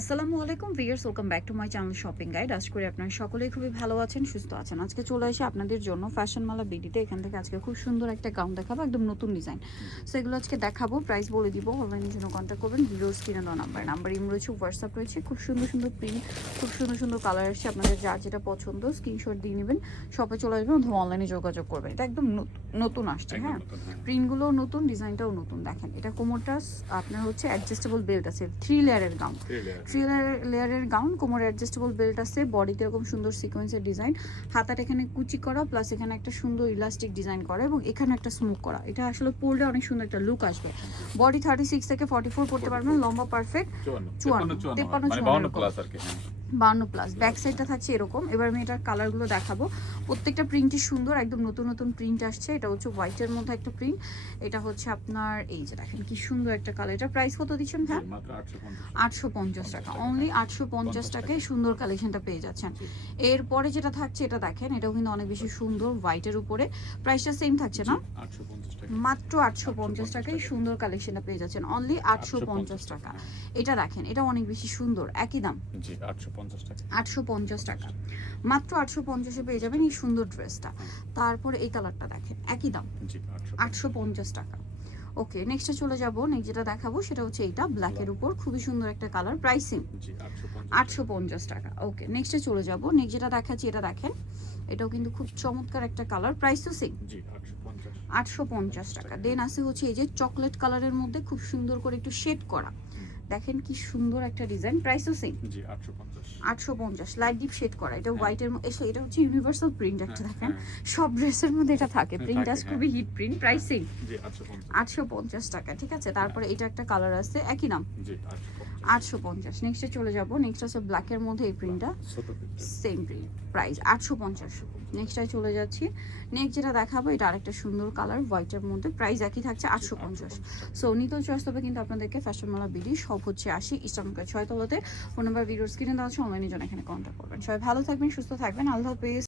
আসসালামু আলাইকুম viewers, welcome back to my channel shopping guide. আশা করি আপনারা সকলেই খুবই ভালো আছেন, সুস্থ আছেন। আজকে চলে আসি আপনাদের জন্য ফ্যাশনমালা বিডিতে। এখান থেকে আজকে খুব সুন্দর একটা গাউন দেখাবো, একদম নতুন ডিজাইন। সো এগুলো আজকে দেখাবো, প্রাইস বলে দিব। অনলাইনের জন্য কন্ট্যাক্ট করবেন, ভিডিওর স্ক্রিনে দেওয়া নাম্বার ইম রয়েছে, হোয়াটসঅ্যাপ রয়েছে। খুব সুন্দর সুন্দর প্রিন্ট, খুব সুন্দর সুন্দর কালার আসছে। আপনাদের যার যেটা পছন্দ স্ক্রিনশট দিয়ে নেবেন, শপে চলে আসবেন অথবা অনলাইনে যোগাযোগ করবেন। এটা একদম নতুন আসছে, হ্যাঁ। প্রিন্টগুলোও নতুন, ডিজাইনটাও নতুন। দেখেন এটা কোমরটা আপনার হচ্ছে অ্যাডজাস্টেবল বেল্ট আছে, 3 লেয়ারের গাউন। 3 লেয়ারের গাউন, কোমরে অ্যাডজাস্টেবল বেল্ট আছে, বডিতে এরকম সুন্দর সিকোয়েন্সের ডিজাইন, হাতাটা এখানে কুচি করা, প্লাস এখানে একটা সুন্দর ইলাস্টিক ডিজাইন করা এবং এখানে একটা স্মোক করা। এটা আসলে পরলে অনেক সুন্দর একটা লুক আসবে। বডি 36 থেকে 44 পড়তে পারবেন, লম্বা পারফেক্ট 52 প্লাস। ব্যাক সাইডটা থাকছে এরকম। এবার আমি এটার কালারগুলো দেখাবো। প্রত্যেকটা প্রিন্টই সুন্দর, একদম নতুন নতুন প্রিন্ট আসছে। এটা হচ্ছে হোয়াইটের মধ্যে একটা প্রিন্ট। এটা হচ্ছে আপনার এই যে দেখেন কি সুন্দর একটা কালার। এটা প্রাইস কত দিচ্ছেন ভাই? 850 টাকা, অনলি 850 টাকায় সুন্দর কালেকশনটা পেয়ে যাচ্ছেন। এরপরে যেটা থাকছে এটা দেখেন, এটাও কিন্তু অনেক বেশি সুন্দর, হোয়াইটের উপরে। প্রাইসটা সেম থাকছে না, মাত্র 850 টাকায় সুন্দর কালেকশনটা পেয়ে যাচ্ছেন, অনলি 850 টাকা। এটা দেখেন, এটা অনেক বেশি সুন্দর, একই দাম 850 টাকা, মাত্র 850-এ পেয়ে যাবেন এই সুন্দর ড্রেসটা। তারপরে এই কালারটা দেখেন, একই দাম 850 টাকা। ওকে, নেক্সটে চলে যাব। নেক্সট যেটা দেখাবো সেটা হচ্ছে এইটা ব্ল্যাকের উপর, খুবই সুন্দর একটা কালার, প্রাইসিং 850 টাকা। ওকে, নেক্সটে চলে যাব। নেক্সট যেটা দেখাচ্ছি এটা দেখেন, এটাও কিন্তু খুব চমৎকার একটা কালার, প্রাইস তো সেম 850 টাকা। দেন আছে হচ্ছে এই যে চকলেট কালারের মধ্যে খুব সুন্দর করে একটু শেড করা, দেখেন কি সুন্দর একটা ডিজাইন, প্রাইস তো সেম 850, লাইট ডিপ শেড করা। এটা হোয়াইটের এসে, এটা হচ্ছে ইউনিভার্সাল প্রিন্ট একটা, দেখেন সব ড্রেসের মধ্যে এটা থাকে। প্রিন্টটা খুবই হিট প্রিন্ট, প্রাইসিং 850 টাকা, ঠিক আছে। তারপরে এটা একটা কালার আছে, একই নাম 850। নেক্সটে চলে যাব। নেক্সট আছে ব্ল্যাকের মধ্যে এই প্রিন্টটা, সেম প্রিন্ট, প্রাইস 850। নেক্সটটায় চলে যাচ্ছি। নেক্সট যেটা দেখাবো এটা আরেকটা সুন্দর কালার, হোয়াইটের মধ্যে, প্রাইস একই থাকছে 850। সো নিত চয়েস হবে কিন্তু আপনাদেরকে ফ্যাশনমালা বিডি, সব হচ্ছে 80 ইস্টার্ন মার্কেট 6 তলাতে। ফোন নাম্বার ভিডিওর স্ক্রিনে দেওয়া আছে, অনলাইনে জন্য এখানে কন্ট্যাক্ট করবেন। সবাই ভালো থাকবেন, সুস্থ থাকবেন, আল্লাহ হাফেজ।